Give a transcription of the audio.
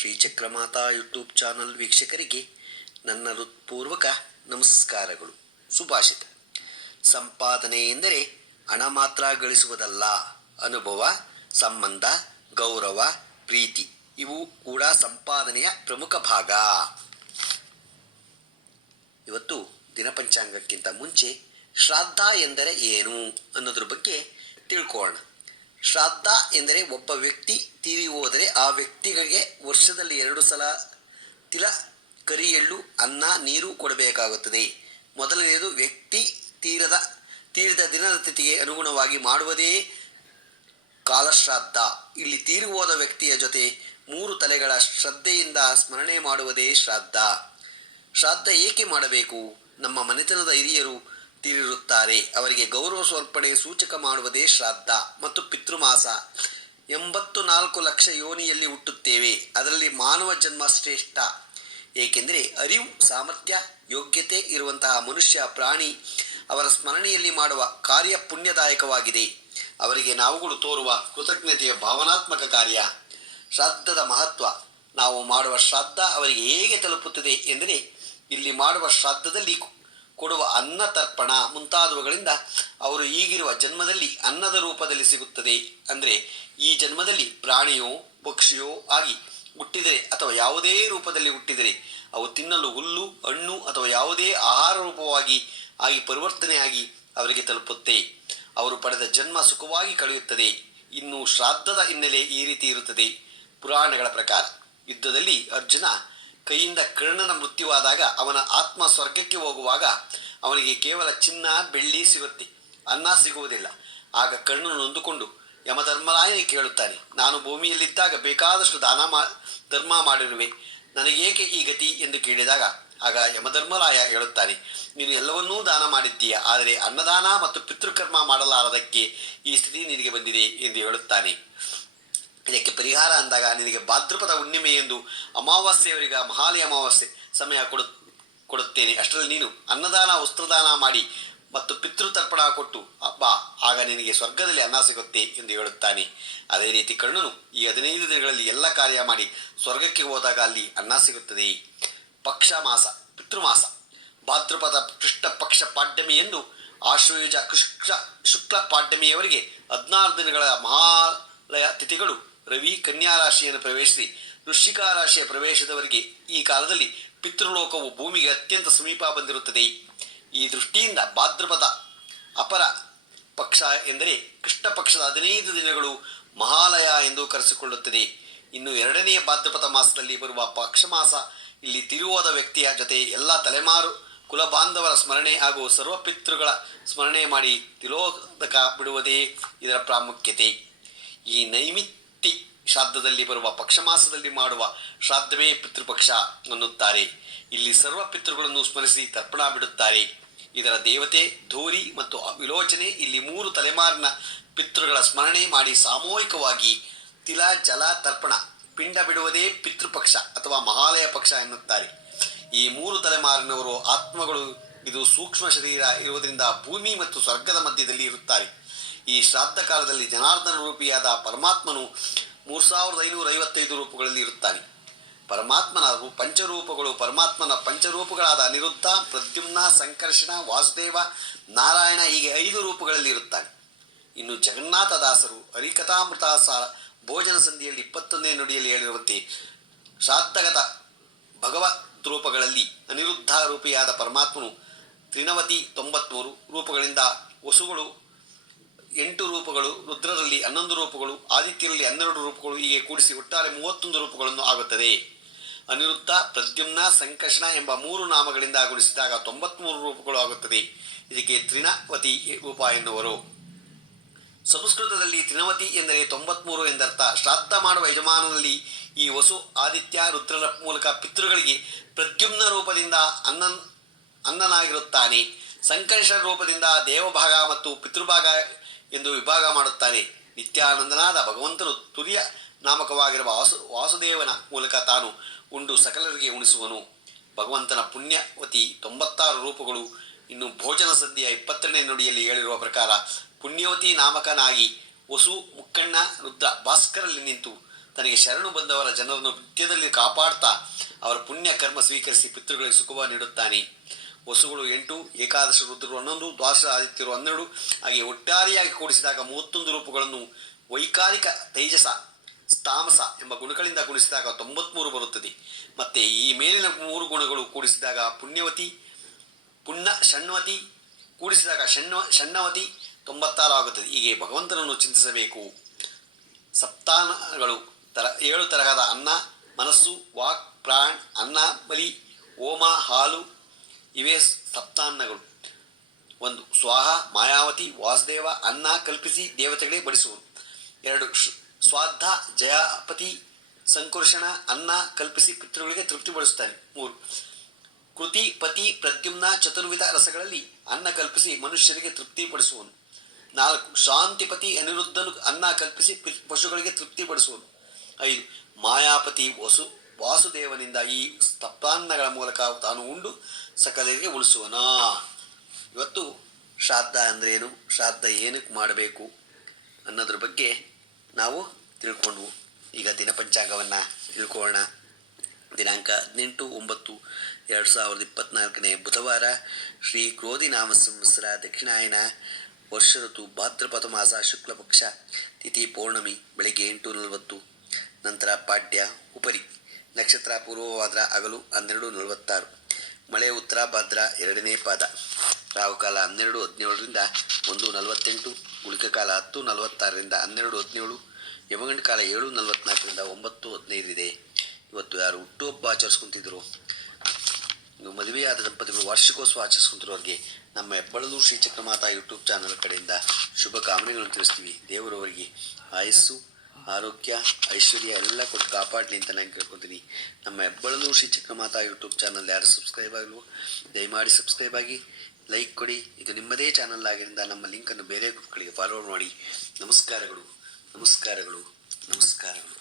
Shri Chakramata YouTube channel ವೀಕ್ಷಕರಿಗೆ ನನ್ನ ಹೃತ್ಪೂರ್ವಕ ನಮಸ್ಕಾರಗಳು. ಸುಭಾಷಿತ: ಸಂಪಾದನೆ ಎಂದರೆ ಹಣ ಮಾತ್ರ ಗಳಿಸುವುದಲ್ಲ, ಅನುಭವ, ಸಂಬಂಧ, ಗೌರವ, ಪ್ರೀತಿ ಇವು ಕೂಡ ಸಂಪಾದನೆಯ ಪ್ರಮುಖ ಭಾಗ. ಇವತ್ತು ದಿನಪಂಚಾಂಗಕ್ಕಿಂತ ಮುಂಚೆ ಶ್ರಾದ್ದ ಎಂದರೆ ಏನು ಅನ್ನೋದ್ರ ಬಗ್ಗೆ ತಿಳ್ಕೊಳ್ಳೋಣ. ಶ್ರಾದ್ದ ಎಂದರೆ ಒಬ್ಬ ವ್ಯಕ್ತಿ ತೀರಿ ಹೋದರೆ ಆ ವ್ಯಕ್ತಿಗಳಿಗೆ ವರ್ಷದಲ್ಲಿ 2 ಸಲ ತಿಲ, ಕರಿ ಎಳ್ಳು, ಅನ್ನ, ನೀರು ಕೊಡಬೇಕಾಗುತ್ತದೆ. ಮೊದಲನೆಯದು ವ್ಯಕ್ತಿ ತೀರಿದ ದಿನದ ತಿಥಿಗೆ ಅನುಗುಣವಾಗಿ ಮಾಡುವುದೇ ಕಾಲಶ್ರಾದ್ದ. ಇಲ್ಲಿ ತೀರಿ ಹೋದ ವ್ಯಕ್ತಿಯ ಜೊತೆ 3 ತಲೆಗಳ ಶ್ರದ್ಧೆಯಿಂದ ಸ್ಮರಣೆ ಮಾಡುವುದೇ ಶ್ರಾದ್ದ. ಶ್ರಾದ್ದ ಏಕೆ ಮಾಡಬೇಕು? ನಮ್ಮ ಮನೆತನದ ಹಿರಿಯರು ತೀರಿರುತ್ತಾರೆ, ಅವರಿಗೆ ಗೌರವ ಸಮರ್ಪಣೆ ಸೂಚಕ ಮಾಡುವುದೇ ಶ್ರಾದ್ದ. ಮತ್ತು ಪಿತೃಮಾಸ. 84 ಲಕ್ಷ ಯೋನಿಯಲ್ಲಿ ಹುಟ್ಟುತ್ತೇವೆ, ಅದರಲ್ಲಿ ಮಾನವ ಜನ್ಮ ಶ್ರೇಷ್ಠ. ಏಕೆಂದರೆ ಅರಿವು, ಸಾಮರ್ಥ್ಯ, ಯೋಗ್ಯತೆ ಇರುವಂತಹ ಮನುಷ್ಯ ಪ್ರಾಣಿ ಅವರ ಸ್ಮರಣೆಯಲ್ಲಿ ಮಾಡುವ ಕಾರ್ಯ ಪುಣ್ಯದಾಯಕವಾಗಿದೆ. ಅವರಿಗೆ ನಾವುಗಳು ತೋರುವ ಕೃತಜ್ಞತೆಯ ಭಾವನಾತ್ಮಕ ಕಾರ್ಯ. ಶ್ರಾದ್ದದ ಮಹತ್ವ. ನಾವು ಮಾಡುವ ಶ್ರಾದ್ದ ಅವರಿಗೆ ಹೇಗೆ ತಲುಪುತ್ತದೆ ಎಂದರೆ, ಇಲ್ಲಿ ಮಾಡುವ ಶ್ರಾದ್ದದಲ್ಲಿ ಕೊಡುವ ಅನ್ನ, ತರ್ಪಣ ಮುಂತಾದವುಗಳಿಂದ ಅವರು ಈಗಿರುವ ಜನ್ಮದಲ್ಲಿ ಅನ್ನದ ರೂಪದಲ್ಲಿ ಸಿಗುತ್ತದೆ. ಅಂದರೆ ಈ ಜನ್ಮದಲ್ಲಿ ಪ್ರಾಣಿಯೋ ಪಕ್ಷಿಯೋ ಆಗಿ ಹುಟ್ಟಿದರೆ ಅಥವಾ ಯಾವುದೇ ರೂಪದಲ್ಲಿ ಹುಟ್ಟಿದರೆ ಅವು ತಿನ್ನಲು ಹುಲ್ಲು, ಹಣ್ಣು ಅಥವಾ ಯಾವುದೇ ಆಹಾರ ರೂಪವಾಗಿ ಪರಿವರ್ತನೆಯಾಗಿ ಅವರಿಗೆ ತಲುಪುತ್ತೆ. ಅವರು ಪಡೆದ ಜನ್ಮ ಸುಖವಾಗಿ ಕಳೆಯುತ್ತದೆ. ಇನ್ನು ಶ್ರಾದ್ದದ ಹಿನ್ನೆಲೆ ಈ ರೀತಿ ಇರುತ್ತದೆ. ಪುರಾಣಗಳ ಪ್ರಕಾರ ಯುದ್ಧದಲ್ಲಿ ಅರ್ಜುನ ಕೈಯಿಂದ ಕರ್ಣನ ಮೃತ್ಯುವಾದಾಗ ಅವನ ಆತ್ಮ ಸ್ವರ್ಗಕ್ಕೆ ಹೋಗುವಾಗ ಅವನಿಗೆ ಕೇವಲ ಚಿನ್ನ, ಬೆಳ್ಳಿ ಸಿಗುತ್ತೆ, ಅನ್ನ ಸಿಗುವುದಿಲ್ಲ. ಆಗ ಕರ್ಣನು ನೊಂದುಕೊಂಡು ಯಮಧರ್ಮರಾಯನಿಗೆ ಕೇಳುತ್ತಾನೆ, ನಾನು ಭೂಮಿಯಲ್ಲಿದ್ದಾಗ ಬೇಕಾದಷ್ಟು ಧರ್ಮ ಮಾಡಿರುವೆ, ನನಗೇಕೆ ಈ ಗತಿ ಎಂದು ಕೇಳಿದಾಗ ಆಗ ಯಮಧರ್ಮರಾಯ ಹೇಳುತ್ತಾನೆ, ನೀನು ಎಲ್ಲವನ್ನೂ ದಾನ ಮಾಡಿದ್ದೀಯ, ಆದರೆ ಅನ್ನದಾನ ಮತ್ತು ಪಿತೃಕರ್ಮ ಮಾಡಲಾರದಕ್ಕೆ ಈ ಸ್ಥಿತಿ ನಿನಗೆ ಬಂದಿದೆ ಎಂದು ಹೇಳುತ್ತಾನೆ. ಇದಕ್ಕೆ ಪರಿಹಾರ ಅಂದಾಗ ನಿನಗೆ ಭಾದ್ರಪದ ಹುಣ್ಣಿಮೆ ಎಂದು ಅಮಾವಾಸ್ಯೆಯವರಿಗೆ ಮಹಾಲಯ ಅಮಾವಾಸ್ಯೆ ಸಮಯ ಕೊಡುತ್ತೇನೆ. ಅಷ್ಟರಲ್ಲಿ ನೀನು ಅನ್ನದಾನ, ವಸ್ತ್ರದಾನ ಮಾಡಿ ಮತ್ತು ಪಿತೃತರ್ಪಣ ಕೊಟ್ಟು ಬಾ, ಆಗ ನಿನಗೆ ಸ್ವರ್ಗದಲ್ಲಿ ಅನ್ನ ಸಿಗುತ್ತೆ ಎಂದು ಹೇಳುತ್ತಾನೆ. ಅದೇ ರೀತಿ ಕರ್ಣನು ಈ 15 ದಿನಗಳಲ್ಲಿ ಎಲ್ಲ ಕಾರ್ಯ ಮಾಡಿ ಸ್ವರ್ಗಕ್ಕೆ ಹೋದಾಗ ಅಲ್ಲಿ ಅನ್ನ ಸಿಗುತ್ತದೆ. ಪಕ್ಷ ಮಾಸ, ಪಿತೃಮಾಸ. ಭಾದ್ರಪದ ಕೃಷ್ಣ ಪಕ್ಷ ಪಾಡ್ಯಮಿ ಎಂದು ಆಶ್ವಯುಜ ಶುಕ್ಲ ಪಾಡ್ಯಮಿಯವರಿಗೆ 16 ದಿನಗಳ ಮಹಾಲಯ ತಿಥಿಗಳು. ರವಿ ಕನ್ಯಾ ರಾಶಿಯನ್ನು ಪ್ರವೇಶಿಸಿ ವೃಶ್ಚಿಕ ರಾಶಿಯ ಪ್ರವೇಶದವರೆಗೆ ಈ ಕಾಲದಲ್ಲಿ ಪಿತೃಲೋಕವು ಭೂಮಿಗೆ ಅತ್ಯಂತ ಸಮೀಪ ಬಂದಿರುತ್ತದೆ. ಈ ದೃಷ್ಟಿಯಿಂದ ಭಾದ್ರಪದ ಅಪರ ಪಕ್ಷ ಎಂದರೆ ಕೃಷ್ಣ ಪಕ್ಷದ 15 ದಿನಗಳು ಮಹಾಲಯ ಎಂದು ಕರೆಸಿಕೊಳ್ಳುತ್ತದೆ. ಇನ್ನು 2ನೆಯ ಭಾದ್ರಪದ ಮಾಸದಲ್ಲಿ ಬರುವ ಪಕ್ಷಮಾಸ. ಇಲ್ಲಿ ತಿರುವಾದ ವ್ಯಕ್ತಿಯ ಜೊತೆ ಎಲ್ಲ ತಲೆಮಾರು ಕುಲಬಾಂಧವರ ಸ್ಮರಣೆ ಹಾಗೂ ಸರ್ವಪಿತೃಗಳ ಸ್ಮರಣೆ ಮಾಡಿ ತಿಲೋದಕ ಬಿಡುವುದೇ ಇದರ ಪ್ರಾಮುಖ್ಯತೆ. ಈ ನೈಮಿತ್ತಿ ಶ್ರಾದ್ದದಲ್ಲಿ ಬರುವ ಪಕ್ಷಮಾಸದಲ್ಲಿ ಮಾಡುವ ಶ್ರಾದ್ದವೇ ಪಿತೃಪಕ್ಷ ಅನ್ನುತ್ತಾರೆ. ಇಲ್ಲಿ ಸರ್ವ ಪಿತೃಗಳನ್ನು ಸ್ಮರಿಸಿ ತರ್ಪಣ ಬಿಡುತ್ತಾರೆ. ಇದರ ದೇವತೆ ಧೂರಿ ಮತ್ತು ವಿಲೋಚನೆ. ಇಲ್ಲಿ 3 ತಲೆಮಾರಿನ ಪಿತೃಗಳ ಸ್ಮರಣೆ ಮಾಡಿ ಸಾಮೂಹಿಕವಾಗಿ ತಿಲ, ಜಲ, ತರ್ಪಣ, ಪಿಂಡ ಬಿಡುವುದೇ ಪಿತೃಪಕ್ಷ ಅಥವಾ ಮಹಾಲಯ ಪಕ್ಷ ಎನ್ನುತ್ತಾರೆ. ಈ 3 ತಲೆಮಾರಿನವರು ಆತ್ಮಗಳು. ಇದು ಸೂಕ್ಷ್ಮ ಶರೀರ ಇರುವುದರಿಂದ ಭೂಮಿ ಮತ್ತು ಸ್ವರ್ಗದ ಮಧ್ಯದಲ್ಲಿ ಇರುತ್ತಾರೆ. ಈ ಶ್ರಾದ್ದ ಕಾಲದಲ್ಲಿ ಜನಾರ್ದನ ರೂಪಿಯಾದ ಪರಮಾತ್ಮನು 3555 ರೂಪಗಳಲ್ಲಿ ಇರುತ್ತಾನೆ. ಪರಮಾತ್ಮನ ಪಂಚರೂಪಗಳು. ಪರಮಾತ್ಮನ ಪಂಚರೂಪಗಳಾದ ಅನಿರುದ್ಧ, ಪ್ರದ್ಯುಮ್ನ, ಸಂಕರ್ಷಣ, ವಾಸುದೇವ, ನಾರಾಯಣ ಹೀಗೆ 5 ರೂಪಗಳಲ್ಲಿ ಇರುತ್ತಾನೆ. ಇನ್ನು ಜಗನ್ನಾಥದಾಸರು ಹರಿಕಥಾಮೃತ ಭೋಜನ ಸಂಧಿಯಲ್ಲಿ 21ನೇ ನುಡಿಯಲ್ಲಿ ಹೇಳಿರುವಂತೆ ಶ್ರಾದ್ದಗತ ಭಗವದ್ ರೂಪಗಳಲ್ಲಿ ಅನಿರುದ್ಧ ರೂಪಿಯಾದ ಪರಮಾತ್ಮನು ತ್ರಿನವತಿ 93 ರೂಪಗಳಿಂದ, ವಸುಗಳು 8 ರೂಪಗಳು, ರುದ್ರರಲ್ಲಿ 11 ರೂಪಗಳು, ಆದಿತ್ಯರಲ್ಲಿ 12 ರೂಪಗಳು, ಹೀಗೆ ಕೂಡಿಸಿ ಒಟ್ಟಾರೆ 31 ರೂಪಗಳನ್ನು ಆಗುತ್ತದೆ. ಅನಿರುದ್ಧ, ಪ್ರದ್ಯುಮ್ನ, ಸಂಕರ್ಷಣ ಎಂಬ 3 ನಾಮಗಳಿಂದ ಗುಣಿಸಿದಾಗ 93 ರೂಪಗಳು ಆಗುತ್ತದೆ. ಇದಕ್ಕೆ ತ್ರಿನವತಿ ರೂಪ ಎನ್ನುವರು. ಸಂಸ್ಕೃತದಲ್ಲಿ ತ್ರಿನವತಿ ಎಂದರೆ 93 ಎಂದರ್ಥ. ಶ್ರಾದ್ದ ಮಾಡುವ ಯಜಮಾನನಲ್ಲಿ ಈ ವಸು, ಆದಿತ್ಯ, ರುದ್ರರ ಮೂಲಕ ಪಿತೃಗಳಿಗೆ ಪ್ರದ್ಯುಮ್ನ ರೂಪದಿಂದ ಅನ್ನನಾಗಿರುತ್ತಾನೆ. ಸಂಕರ್ಷಣ ರೂಪದಿಂದ ದೇವಭಾಗ ಮತ್ತು ಪಿತೃಭಾಗ ಎಂದು ವಿಭಾಗ ಮಾಡುತ್ತಾನೆ. ನಿತ್ಯಾನಂದನಾದ ಭಗವಂತನು ತುರ್ಯ ನಾಮಕವಾಗಿರುವ ವಾಸುದೇವನ ಮೂಲಕ ತಾನು ಉಂಡು ಸಕಲರಿಗೆ ಉಣಿಸುವನು. ಭಗವಂತನ ಪುಣ್ಯವತಿ 96 ರೂಪಗಳು. ಇನ್ನು ಭೋಜನ ಸಂಧಿಯ 22ನೇ ನುಡಿಯಲ್ಲಿ ಹೇಳಿರುವ ಪ್ರಕಾರ ಪುಣ್ಯವತಿ ನಾಮಕನಾಗಿ ವಸು, ಮುಕ್ಕಣ್ಣ, ರುದ್ರ, ಭಾಸ್ಕರಲ್ಲಿ ನಿಂತು ತನಗೆ ಶರಣು ಬಂದವರ ಜನರನ್ನು ನಿತ್ಯದಲ್ಲಿ ಕಾಪಾಡ್ತಾ ಅವರ ಪುಣ್ಯ ಕರ್ಮ ಸ್ವೀಕರಿಸಿ ಪಿತೃಗಳಿಗೆ ಸುಖವ ನೀಡುತ್ತಾನೆ. ವಸುಗಳು 8, ಏಕಾದಶ ರುದ್ರರು 11, ದ್ವಾದಶ ಆದಿತ್ಯರು 12, ಹಾಗೆ ಒಟ್ಟಾರೆಯಾಗಿ ಕೂಡಿಸಿದಾಗ 31 ರೂಪಗಳನ್ನು ವೈಕಾರಿಕ ತೇಜಸ, ತಾಮಸ ಎಂಬ ಗುಣಗಳಿಂದ ಗುಣಿಸಿದಾಗ 93 ಬರುತ್ತದೆ. ಮತ್ತೆ ಈ ಮೇಲಿನ 3 ಗುಣಗಳು ಕೂಡಿಸಿದಾಗ ಪುಣ್ಯವತಿ, ಷಣ್ವತಿ ಕೂಡಿಸಿದಾಗ ಷಣ್ಣವತಿ 96 ಆಗುತ್ತದೆ. ಹೀಗೆ ಭಗವಂತನನ್ನು ಚಿಂತಿಸಬೇಕು. ಸಪ್ತಾನಗಳು 7 ತರಹದ ಅನ್ನ, ಮನಸ್ಸು, ವಾಕ್, ಪ್ರಾಣ್, ಅನ್ನ, ಬಲಿ, ಹೋಮ, ಹಾಲು ಇವೇ ಸಪ್ತಾನ್ನಗಳು. 1. ಸ್ವಾಹ, ಮಾಯಾವತಿ, ವಾಸುದೇವ ಅನ್ನ ಕಲ್ಪಿಸಿ ದೇವತೆಗಳಿಗೆ ಬಡಿಸುವುದು. 2. ಸ್ವಾದ್ಧ, ಜಯಪತಿ, ಸಂಕರ್ಷಣ ಅನ್ನ ಕಲ್ಪಿಸಿ ಪಿತೃಗಳಿಗೆ ತೃಪ್ತಿಪಡಿಸುತ್ತಾನೆ. 3. ಕೃತಿ, ಪತಿ, ಪ್ರದ್ಯುಮ್ನ ಚತುರ್ವಿಧ ರಸಗಳಲ್ಲಿ ಅನ್ನ ಕಲ್ಪಿಸಿ ಮನುಷ್ಯರಿಗೆ ತೃಪ್ತಿಪಡಿಸುವನು. 4. ಶಾಂತಿಪತಿ ಅನಿರುದ್ಧನು ಅನ್ನ ಕಲ್ಪಿಸಿ ಪಶುಗಳಿಗೆ ತೃಪ್ತಿಪಡಿಸುವನು. 5. ಮಾಯಾಪತಿ ವಾಸುದೇವನಿಂದ ಈ ಸಪ್ತಾನ್ನಗಳ ಮೂಲಕ ತಾನು ಉಂಡು ಸಕಲರಿಗೆ ಉಳಿಸುವನ. ಇವತ್ತು ಶ್ರಾದ್ದ ಅಂದ್ರೇನು, ಶ್ರಾದ್ದ ಏನಕ್ಕೆ ಮಾಡಬೇಕು ಅನ್ನೋದ್ರ ಬಗ್ಗೆ ನಾವು ತಿಳ್ಕೊಂಡ್ವು. ಈಗ ದಿನಪಂಚಾಂಗವನ್ನು ತಿಳ್ಕೊಳ್ಳೋಣ. ದಿನಾಂಕ 18/9/2024 ಬುಧವಾರ, ಶ್ರೀ ಕ್ರೋಧಿ ನಾಮ ಸಂವತ್ಸರ, ದಕ್ಷಿಣಾಯನ, ವರ್ಷ ಋತು ಭಾದ್ರಪದ ಮಾಸ, ಶುಕ್ಲ ಪಕ್ಷ, ತಿಥಿ ಪೌರ್ಣಮಿ, ಬೆಳಗ್ಗೆ 8:40. ನಂತರ ಪಾಡ್ಯ, ಉಪರಿ ನಕ್ಷತ್ರ ಪೂರ್ವಭಾದ್ರ, ಹಗಲು 12:46. ಮಳೆ ಉತ್ತರ ಭಾದ್ರ 2ನೇ ಪಾದ. ರಾಹುಕಾಲ 12:17 1:48. ಗುಳಿಕ ಕಾಲ 10:46 12:17. ಯಮಗಂಡ ಕಾಲ 7:44 9:15 ಇದೆ. ಇವತ್ತು ಯಾರು ಹುಟ್ಟುಹಬ್ಬ ಆಚರಿಸ್ಕೊಂತಿದ್ರು, ಮದುವೆಯಾದ ದಂಪತಿಗಳು ವಾರ್ಷಿಕೋತ್ಸವ ಆಚರಿಸ್ಕೊಂತಿರೋರಿಗೆ ನಮ್ಮ ಹೆಬ್ಬಳದೂರು ಶ್ರೀ ಚಕ್ರಮಾತಾ ಯೂಟ್ಯೂಬ್ ಚಾನಲ್ ಕಡೆಯಿಂದ ಶುಭ ಕಾಮನೆಗಳನ್ನು ತಿಳಿಸ್ತೀವಿ. ದೇವರವರಿಗೆ ಆಯಸ್ಸು, ಆರೋಗ್ಯ, ಐಶ್ವರ್ಯ ಎಲ್ಲ ಕೊಟ್ಟು ಕಾಪಾಡಲಿ ಅಂತ ನಾನು ಕೇಳ್ಕೊತೀನಿ. ನಮ್ಮ ಹೆಬ್ಬಳದೂರು ಶ್ರೀ ಚಕ್ರಮಾತಾ ಯೂಟ್ಯೂಬ್ ಚಾನಲ್ ಯಾರು ಸಬ್ಸ್ಕ್ರೈಬ್ ಆಗಲು ದಯಮಾಡಿ ಸಬ್ಸ್ಕ್ರೈಬ್ ಆಗಿ, ಲೈಕ್ ಕೊಡಿ. ಇದು ನಿಮ್ಮದೇ ಚಾನಲ್ ಆಗಿದ್ದರಿಂದ ನಮ್ಮ ಲಿಂಕನ್ನು ಬೇರೆ ಗ್ರೂಪ್ಗಳಿಗೆ ಫಾರ್ವರ್ಡ್ ಮಾಡಿ. ನಮಸ್ಕಾರಗಳು, ನಮಸ್ಕಾರಗಳು, ನಮಸ್ಕಾರಗಳು.